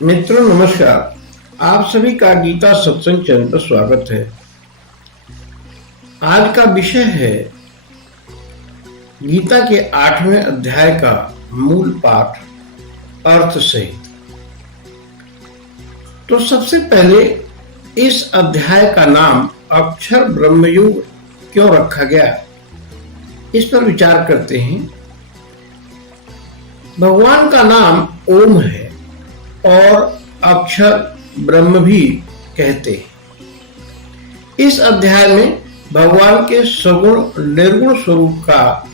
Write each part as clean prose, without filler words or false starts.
मित्रों नमस्कार। आप सभी का गीता सत्संग चैनल पर स्वागत है। आज का विषय है गीता के 8वें अध्याय का मूल पाठ अर्थ सहित। तो सबसे पहले इस अध्याय का नाम अक्षर ब्रह्मयुग क्यों रखा गया, इस पर विचार करते हैं। भगवान का नाम ओम है और अक्षर ब्रह्म भी कहते हैं। इस अध्याय में भगवान के सगुण निर्गुण स्वरूप का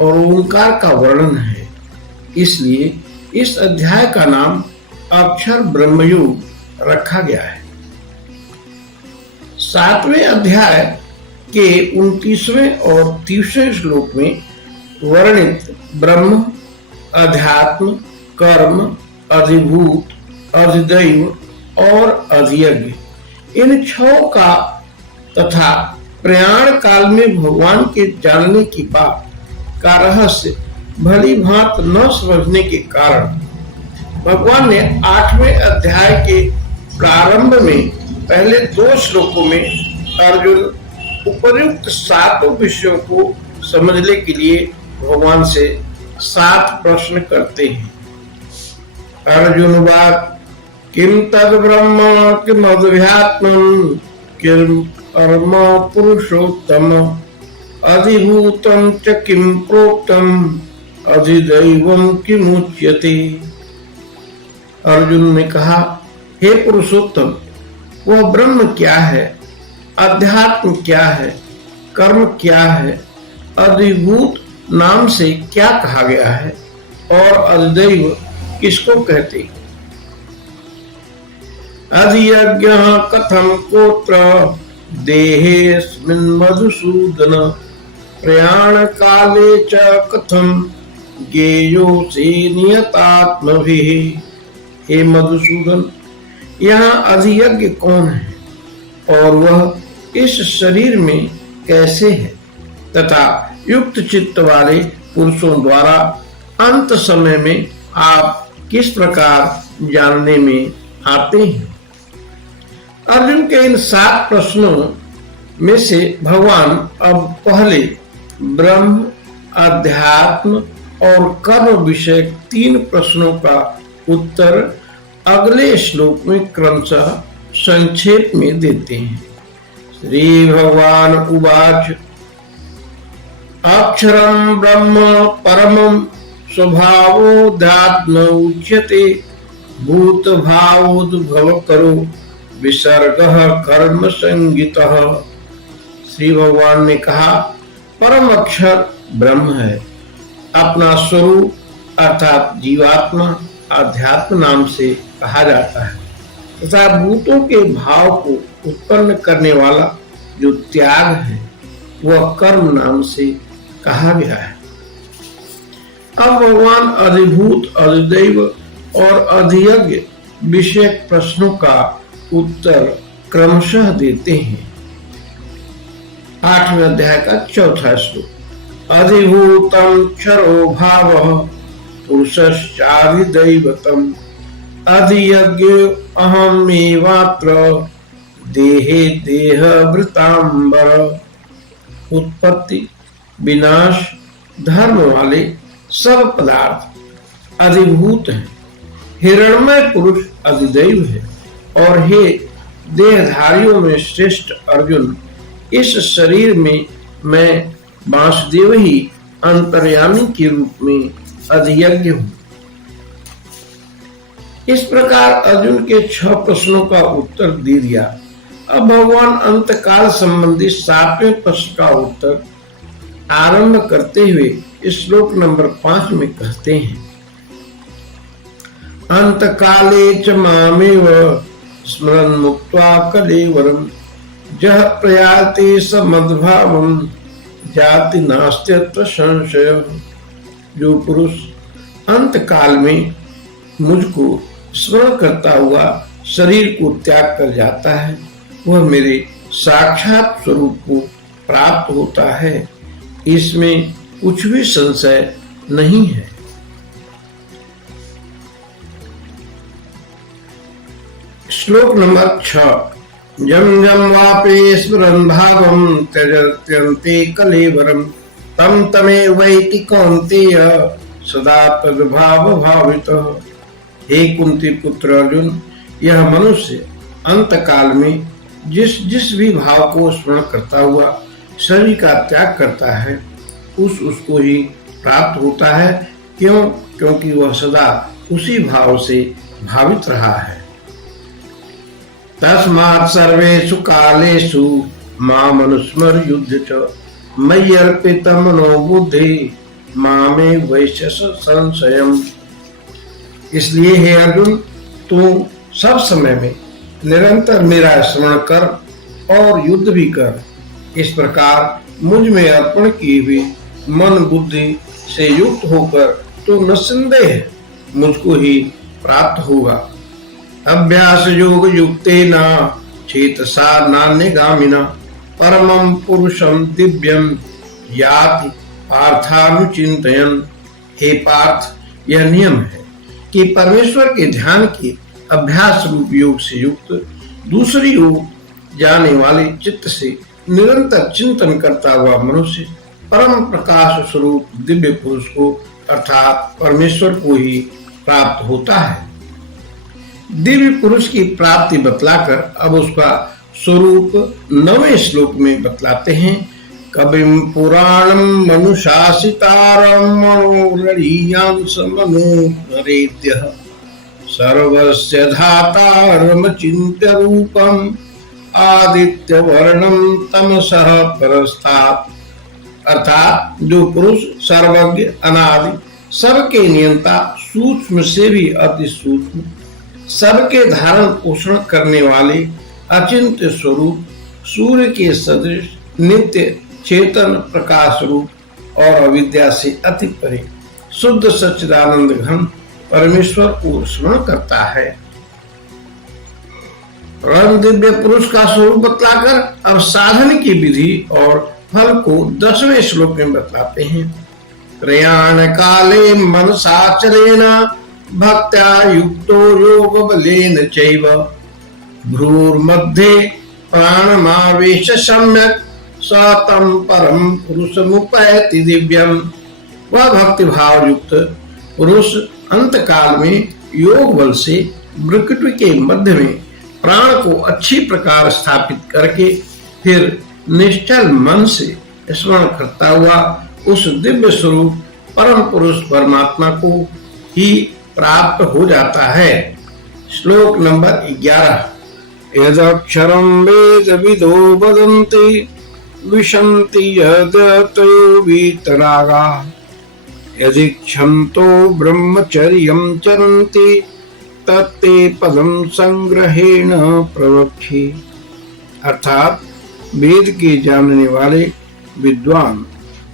और ओंकार का वर्णन है, इसलिए इस अध्याय का नाम अक्षर ब्रह्मयुग रखा गया है। 7वें अध्याय के 29वें और 30वें श्लोक में वर्णित ब्रह्म, अध्यात्म, कर्म, अधिभूत, अधिदैव और अधियज्ञ इन 6 का तथा प्रयाण काल में भगवान के जानने की बात का रहस्य भली भांत न समझने के कारण भगवान ने 8वें अध्याय के प्रारंभ में पहले 2 श्लोकों में अर्जुन उपर्युक्त 7 विषयों को समझने के लिए भगवान से 7 प्रश्न करते हैं। अर्जुनवाच किम तद ब्रह्म किम अध्यात्मम् किम कर्म पुरुषोत्तम अधिभूतं च किम प्रोक्तम अधिदैवं किमुच्यते। अर्जुन ने कहा, हे पुरुषोत्तम, वह ब्रह्म क्या है, अध्यात्म क्या है, कर्म क्या है, अधिभूत नाम से क्या कहा गया है और अधिदैव किसको कहते। अधियज्ञ कथम कोत्र देहेऽस्मिन् मधुसूदन प्रयाण काले च कथम ज्ञेयोऽसि नियतात्मभिः। हे मधुसूदन, यहाँ अधियज्ञ कौन है और वह इस शरीर में कैसे है तथा युक्त चित्त वाले पुरुषों द्वारा अंत समय में आप किस प्रकार जानने में आते हैं। अर्जुन के इन 7 प्रश्नों में से भगवान अब पहले ब्रह्म, अध्यात्म और कर्म विषय 3 प्रश्नों का उत्तर अगले श्लोक में क्रमशः संक्षेप में देते हैं। श्री भगवान उवाच अक्षरं ब्रह्म परमं स्वभावोऽध्यात्म उच्यते भूत भावोद्भव करो विसर्गः कर्म संगितः। श्री भगवान ने कहा, परम अक्षर ब्रह्म है। अपना स्वरूप अर्थात जीवात्मा अध्यात्म नाम से कहा जाता है तथा भूतों के भाव को उत्पन्न करने वाला जो त्याग है वह कर्म नाम से कहा गया है। अब भगवान अधिभूत, अधिदैव और अधियज्ञ विषयक प्रश्नों का उत्तर क्रमशः देते हैं। 8वें अध्याय का 4था श्लोक। अधिभूतं क्षरो भावः पुरुषश्चाधिदैवतम् अधियज्ञ अहमेवात्र देहे देहभृतांबर। उत्पत्ति, विनाश, धर्म वाले सब पदार्थ अधिभूत हैं। हिरणमय पुरुष अधिदैव है और हे देहधारियों में श्रेष्ठ अर्जुन, इस शरीर में मैं वासुदेव ही अंतर्यामी के रूप में अधियज्ञ हूँ। इस प्रकार अर्जुन के 6 प्रश्नों का उत्तर दे दिया। अब भगवान अंतकाल संबंधी 7वें प्रश्न का उत्तर आरंभ करते हुए श्लोक नंबर 5 में कहते हैं, अंतकाले च मामेव स्मरन् मुक्त्वा कलेवरम् जः प्रयाते स मद्भावम् जाति नास्त्यत्र संशय। जो पुरुष अंत काल में मुझको स्मरण करता हुआ शरीर को त्याग कर जाता है वह मेरे साक्षात स्वरूप को प्राप्त होता है, इसमें कुछ भी संशय नहीं है। श्लोक नंबर 6। जम जम वापे स्मरन् भावं त्यजत्यन्ते कलेवरम् तम तमे वैति कौन्तेय सदा तद्भाव भावितः। हे कुंती पुत्र अर्जुन, यह मनुष्य अंत काल में जिस जिस भी भाव को स्मरण करता हुआ शरीर का त्याग करता है उसको ही प्राप्त होता है। क्यों? क्योंकि वह सदा उसी भाव से भावित रहा है। तस्मात् सर्वेषु कालेषु माम अनुस्मर युद्ध च मयि अर्पितं मनो बुद्धि मामे वैशस संशयम्। इसलिए हे अर्जुन, तू सब समय में निरंतर मेरा स्मरण कर और युद्ध भी कर। इस प्रकार मुझ में अर्पण किए हुए मन बुद्धि से युक्त होकर तो निस्संदेह मुझको ही प्राप्त होगा। अभ्यास योग युक्तेन चेतसा नान्यगामिना परमं पुरुषं दिव्यं याति पार्थानुचिन्तयन्। हे पार्थ, यह नियम है कि परमेश्वर के ध्यान के अभ्यास रूप योग से युक्त दूसरी ओर जाने वाले चित्त से निरंतर चिंतन करता हुआ मनुष्य परम प्रकाश स्वरूप दिव्य पुरुष को अर्थात परमेश्वर को ही प्राप्त होता है। दिव्य पुरुष की प्राप्ति बतलाकर अब उसका स्वरूप 9वें श्लोक में बतलाते हैं। कविम पुराणम मनुशासितारम मनोरणीयांस मनोहरेद्यः सर्वस्य धातारम चिन्त्य रूपम आदित्य वर्णम तमसः परस्तात्। अर्थात जो पुरुष सर्वज्ञ अनादि सबके नियंता सूक्ष्म से भी अति सूक्ष्म सबके धारण पोषण करने वाले अचिंत्य स्वरूप सूर्य के सदृश नित्य चेतन प्रकाश रूप और अविद्या से अति परे शुद्ध सच्चिदानंद घन परमेश्वर को स्मरण करता है। परम दिव्य पुरुष का स्वरूप बतलाकर अब साधन की विधि और फल को 10वें श्लोक में बतलाते हैं। प्रयाण काले मनसाचरेण भक्त्या युक्तो योग बलेन चैव भ्रूर्मध्ये प्राणमावेश सम्यक सतम परम पुरुषमुपैति दिव्यम। वह भक्ति भाव युक्त पुरुष अंत काल में योग बल से भ्रुकुटी के मध्य में प्राण को अच्छी प्रकार स्थापित करके फिर निश्चल मन से स्मरण करता हुआ उस दिव्य स्वरूप परम पुरुष परमात्मा को ही प्राप्त हो जाता है। श्लोक नंबर 11। यदक्षरं वेद विदो वदन्ति विशन्ति यदतयो वीतरागा यदीक्षन्तो ब्रह्मचर्यं चरन्ति तत्ते पदम संग्रहेण प्रवक्षे। अर्थात वेद के जानने वाले विद्वान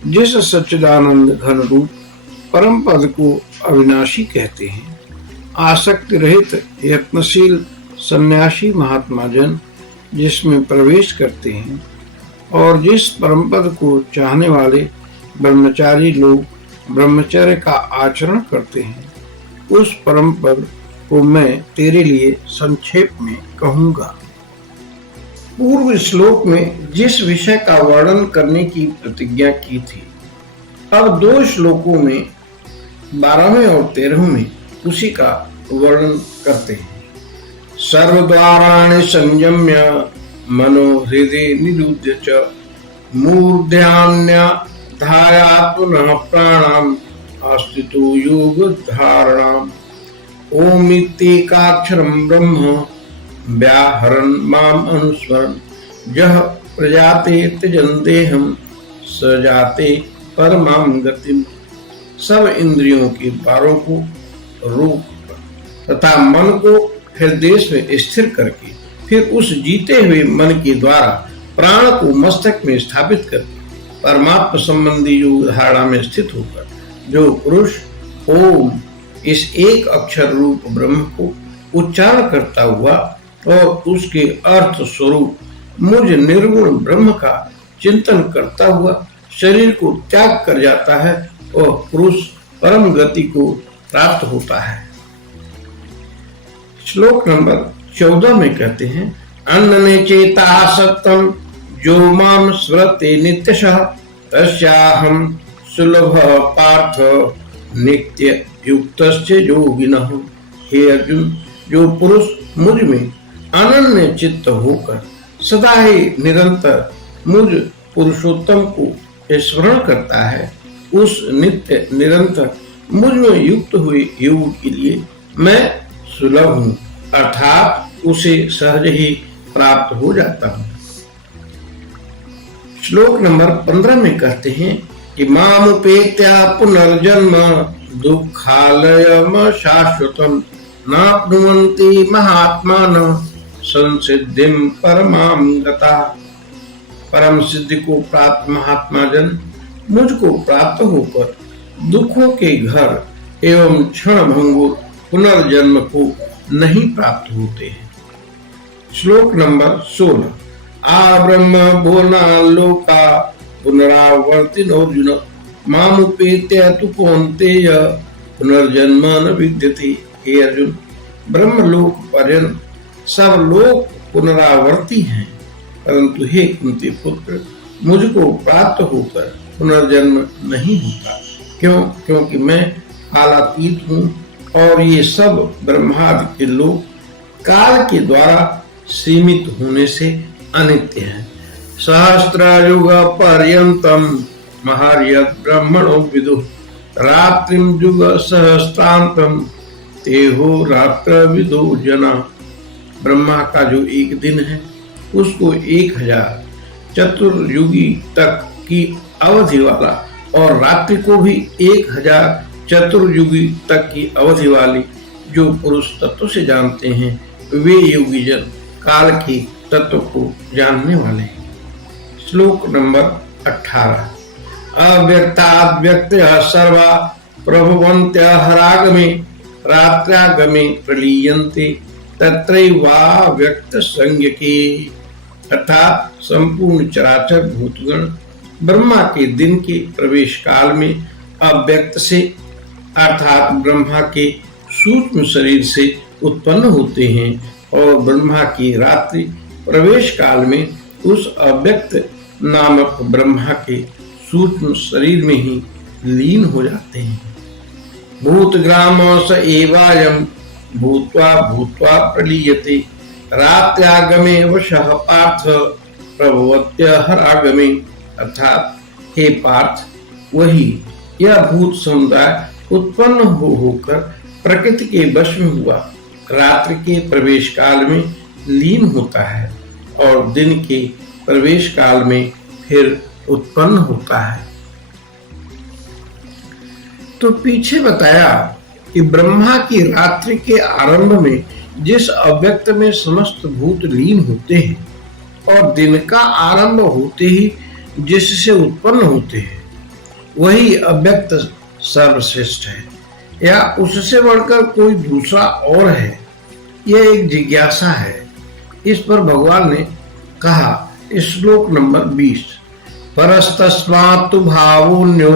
जिस सच्चिदानंद घन रूप परम पद को अविनाशी कहते हैं, आसक्ति रहित यत्नशील सन्यासी महात्मा जन जिसमें प्रवेश करते हैं और जिस परम पद को चाहने वाले ब्रह्मचारी लोग ब्रह्मचर्य का आचरण करते हैं, उस परम पद को मैं तेरे लिए संक्षेप में कहूंगा। पूर्व श्लोक में जिस विषय का वर्णन करने की प्रतिज्ञा की थी, अब 2 श्लोकों में 12वें और 13वें में उसी का वर्णन करते हैं। सर्वद्वाराणि संयम्य मनो हृदय निरुद्य च मूर्ध्यान्य धायात् पुनः प्राणाम अस्तितो योग धारणाम ओमित्येकाक्षरं ब्रह्म व्याहरन् माम अनुस्मरन् यः प्रजाते त्यजन् देहं स जाते परमां गतिम्। सब इंद्रियों के द्वारों को रोक तथा मन को हृदय में स्थिर करके फिर उस जीते हुए मन के द्वारा प्राण को मस्तक में स्थापित करके परमात्मा संबंधी योग धारणा में स्थित होकर जो पुरुष ओम इस एक अक्षर रूप ब्रह्म को उच्चारण करता हुआ और उसके अर्थ स्वरूप मुझ निर्गुण ब्रह्म का चिंतन करता हुआ शरीर को त्याग कर जाता है और पुरुष परम गति को प्राप्त होता है। श्लोक नंबर 14 में कहते हैं, अन्नने चेता सत्तम जो माम स्मरते नित्यशः तस्याहं सुलभ पार्थ नित्य युक्तस्य योगिनः। हे अर्जुन, जो पुरुष मुझ में अनन्य चित्त होकर सदा ही निरंतर मुझ पुरुषोत्तम को स्मरण करता है, उस नित्य निरंतर मुझ में युक्त हुए योग के लिए मैं सुलभ हूँ, अर्थात उसे सहज ही प्राप्त हो जाता हूँ। श्लोक नंबर 15 में कहते हैं कि मामुपेत्या पुनर्जन्म दुःखालयम शाश्वतम नाप्नुवन्ति महात्मानः संसिद्धिं परमां गता। परम सिद्धि को प्राप्त महात्मा जन मुझको प्राप्त होकर दुखों के घर एवं क्षण भंगुर पुनर्जन्म को नहीं प्राप्त होते हैं। श्लोक नंबर 16, आ ब्रह्म भुवना लोका पुनरावर्तिनो अर्जुन मामुपेत्य तु कौन्तेय पुनर्जन्म न विद्यते। हे अर्जुन, ब्रह्मलोक पर्यंत सब लोग पुनरावर्ती हैं, परंतु हे कुंती पुत्र, मुझको प्राप्त होकर पुनर्जन्म नहीं होता। क्यों? क्योंकि मैं कालातीत हूँ और ये सब ब्रह्मादि के लोग काल के द्वारा सीमित होने से अनित्य है। सहस्रयुग पर्यंतम महार्यत् ब्रह्मणो विदुः रात्रिम युग सहस्त्रांतम तेहो रात्र विदो जना। ब्रह्मा का जो एक दिन है उसको 1000 चतुर्युगी तक की अवधि वाला और रात्रि को भी 1000 चतुर्युगी तक की अवधि वाली जो पुरुष तत्व से जानते हैं, वे योगी जन काल के तत्व को जानने वाले हैं। श्लोक नंबर 18, अव्यक्ताद्व्यक्तयः सर्वा प्रभवन्त्यः हरागमे रात्र्यागमे प्रलीयन्ते तत्रैवाव्यक्त संज्ञके। अर्थात संपूर्ण चराचर भूतगण ब्रह्मा के दिन के प्रवेश काल में अव्यक्त से अर्थात ब्रह्मा के सूक्ष्म शरीर से उत्पन्न होते हैं और ब्रह्मा की रात्रि प्रवेश काल में उस अव्यक्त नामक ब्रह्मा के सूक्ष्म शरीर में ही लीन हो जाते हैं। भूतग्राम स एवायम भूत्वा भूत्वा प्रलीयते रात्यागमे वशः पार्थ प्रभवत्यहरागमे। अर्थात हे पार्थ, वही यह भूत समुदाय उत्पन्न होकर प्रकृति के वश में हुआ रात्रि के प्रवेश काल में लीन होता है और दिन के प्रवेश काल में फिर उत्पन्न होता है। तो पीछे बताया कि ब्रह्मा की रात्रि के आरंभ में जिस अव्यक्त में समस्त भूत लीन होते हैं और दिन का आरंभ होते ही जिससे उत्पन्न होते हैं, वही अव्यक्त सर्वश्रेष्ठ है या उससे बढ़कर कोई दूसरा और है, यह एक जिज्ञासा है। इस पर भगवान ने कहा, श्लोक नंबर 20, परस्तस्मात् भावोऽन्यो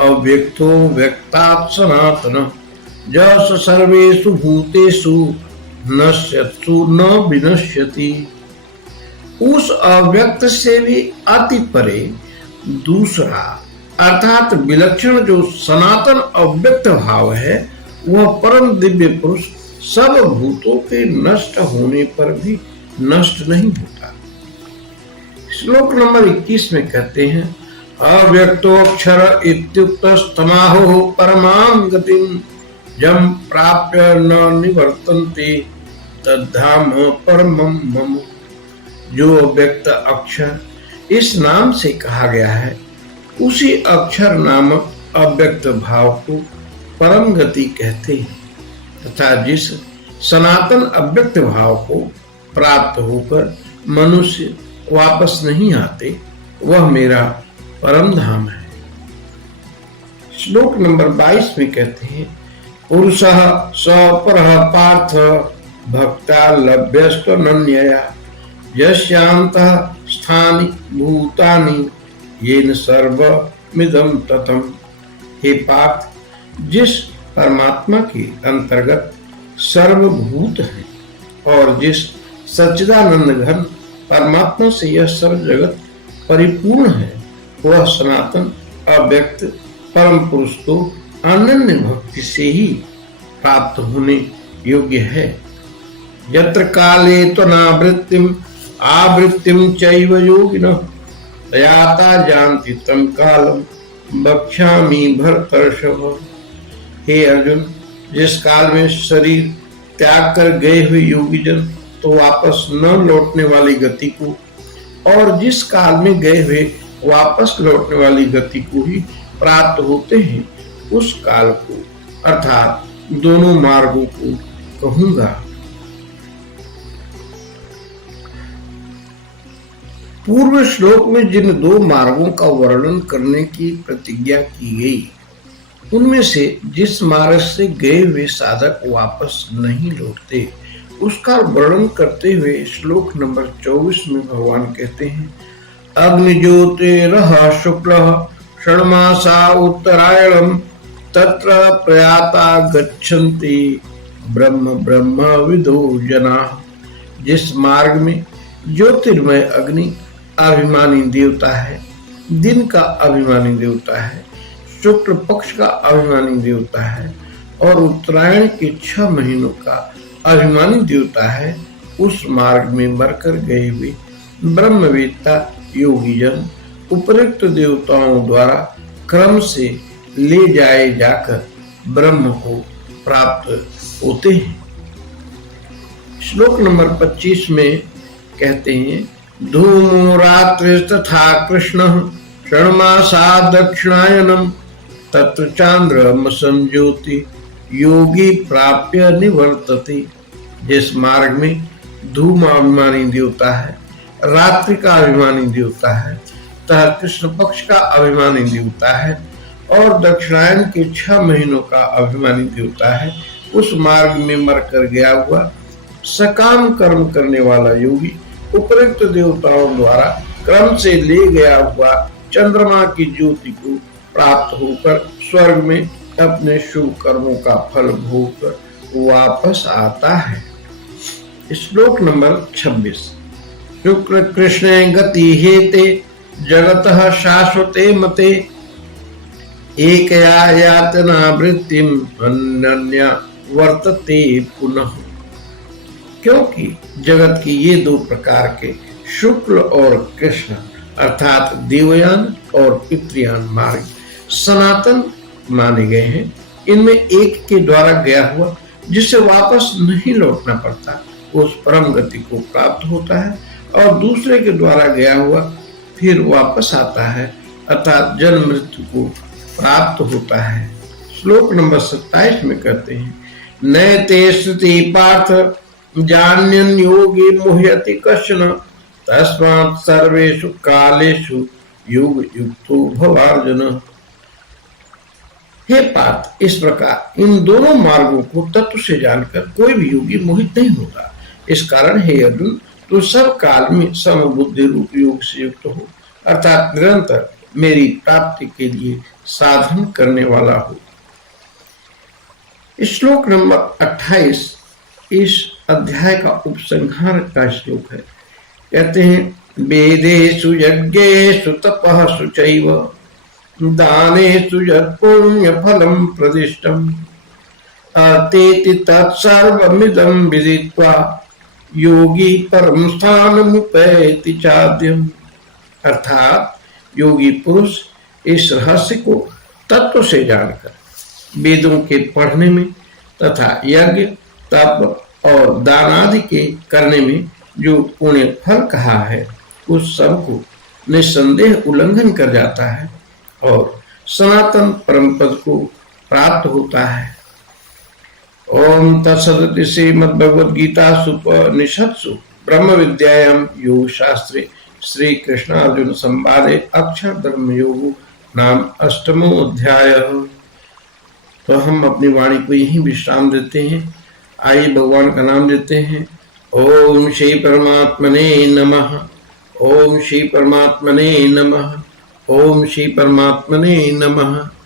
अव्यक्तो व्यक्तात् सनातन जस सर्वेषु भूतेषु नश्यत्सु न विनश्यति। उस अव्यक्त से भी अति परे दूसरा अर्थात विलक्षण जो सनातन अव्यक्त भाव है, वह परम दिव्य पुरुष सब भूतों के नष्ट होने पर भी नष्ट नहीं होता। श्लोक नंबर 21 में कहते हैं, अव्यक्तोऽक्षर इत्युक्तस्तमाहो परमां गतिं यं प्राप्य न निवर्तन्ते तद्धाम परमं मम। जो अव्यक्त अक्षर इस नाम से कहा गया है, उसी अक्षर नामक अव्यक्त भाव को परम गति कहते हैं तथा जिस सनातन अव्यक्त भाव को प्राप्त होकर मनुष्य वापस नहीं आते, वह मेरा परम धाम है। श्लोक नंबर 22 में कहते हैं, पुरुषः स परः पार्थ भक्ता लभ्यस्त्वनन्यया यस्यान्तः स्थानि भूतानि येन सर्वमिदं ततम्। हे पार्थ, जिस परमात्मा के अंतर्गत सर्वभूत हैं और जिस सच्चिदानंद घन परमात्मा से यह सब जगत परिपूर्ण है, वह सनातन अव्यक्त परम पुरुष तो अनन्य भक्ति से ही प्राप्त होने योग्य है। यत्र काले त्वनावृत्तिम आवृत्तिम चैव योगिनः तयाता जानति तं कालम बक्ष्यामि भरतर्षभ। हे अर्जुन, जिस काल में शरीर त्याग कर गए हुए योगी जन तो वापस न लौटने वाली गति को, और जिस काल में गए हुए वापस लौटने वाली गति को ही प्राप्त होते हैं, उस काल को अर्थात दोनों मार्गों को कहूंगा। पूर्व श्लोक में जिन दो मार्गों का वर्णन करने की प्रतिज्ञा की गई, उनमें से जिस मार्ग से गए हुए साधक वापस नहीं लौटते, उसका वर्णन करते हुए श्लोक नंबर 24 में भगवान कहते हैं, अग्निज्योतिरः शुक्लः षण्मासा उत्तरायणम् तत्र प्रयाता गच्छन्ति ब्रह्म ब्रह्म विदो जनाः। जिस मार्ग में ज्योतिर्मय अग्नि अभिमानी देवता है, दिन का अभिमानी देवता है, शुक्ल पक्ष का अभिमानी देवता है और उत्तरायण के 6 महीनों का अभिमानी देवता है, उस मार्ग में मरकर गए हुए ब्रह्मवेत्ता योगी जन उपयुक्त देवताओं द्वारा क्रम से ले जाए जाकर ब्रह्म को प्राप्त होते हैं। श्लोक नंबर 25 में कहते हैं, धूमो रात्रिस्तथा कृष्णः षण्मासा दक्षिणायनम् तत्र चांद्रम संज्योति योगी प्राप्य निवर्तते। जिस मार्ग में धूम अभिमानी देवता है, रात्रि का अभिमानी देवता है तथा कृष्ण पक्ष का अभिमानी देवता है और दक्षिणायन के 6 महीनों का अभिमानी देवता है, उस मार्ग में मरकर गया हुआ सकाम कर्म करने वाला योगी उपयुक्त देवताओं द्वारा क्रम से ले गया हुआ चंद्रमा की ज्योति को प्राप्त होकर स्वर्ग में अपने शुभ कर्मों का फल भोग कर वापस आता है। श्लोक नंबर 26, शुक्र कृष्णे गति हेते जगतः शाश्वते मते एकया यातना वृत्तिम अन्यन्या वर्तते पुनः। क्योंकि जगत की ये 2 प्रकार के शुक्ल और कृष्ण अर्थात देवयान और पितृयान मार्ग सनातन माने गए हैं, इनमें एक के द्वारा गया हुआ जिससे वापस नहीं लौटना पड़ता उस परम गति को प्राप्त होता है और दूसरे के द्वारा गया हुआ फिर वापस आता है अर्थात जन्म मृत्यु को प्राप्त होता है। श्लोक नंबर 27 में कहते हैं, नैते श्रुति पार्थ जान्यन् योगी मुह्यति कश्चन तस्मात् सर्वेषु कालेषु योग युक्तो भवार्जुन। हे पार्थ, इस प्रकार इन दोनों मार्गों को तत्व से जानकर कोई भी योगी मोहित नहीं होता। इस कारण हे अर्जुन, तू सब काल में समबुद्धि रूप योग से युक्त हो अर्थात निरंतर मेरी प्राप्ति के लिए साधन करने वाला हो। श्लोक नंबर 28 इस अध्याय का उपसंहार का श्लोक है। कहते हैं, वेदेषु यज्ञेषु तपःसु चैव दानेषु यत् पुण्यफलं प्रदिष्टम् अतेति तत्सर्वमिदं विदित्वा योगी परम स्थानमुपैति चाद्यम्। अर्थात योगी पुरुष इस रहस्य को तत्व से जानकर वेदों के पढ़ने में तथा यज्ञ तप और दान आदि के करने में जो पुण्य फल कहा है उस सब को निस्संदेह उल्लंघन कर जाता है और सनातन परम पद को प्राप्त होता है। ओम तत्सदिति श्रीमद्भगवद्गीतासु उपनिषत्सु ब्रह्म विद्यायां योग शास्त्रे श्री कृष्ण अर्जुन संवादे अक्षर धर्म योग नाम 8वां अध्याय। तो हम अपनी वाणी को यहीं विश्राम देते हैं। आइए भगवान का नाम देते हैं। ओम श्री परमात्मने नमः। ओम श्री परमात्मने नमः। ओम श्री परमात्मने नमः।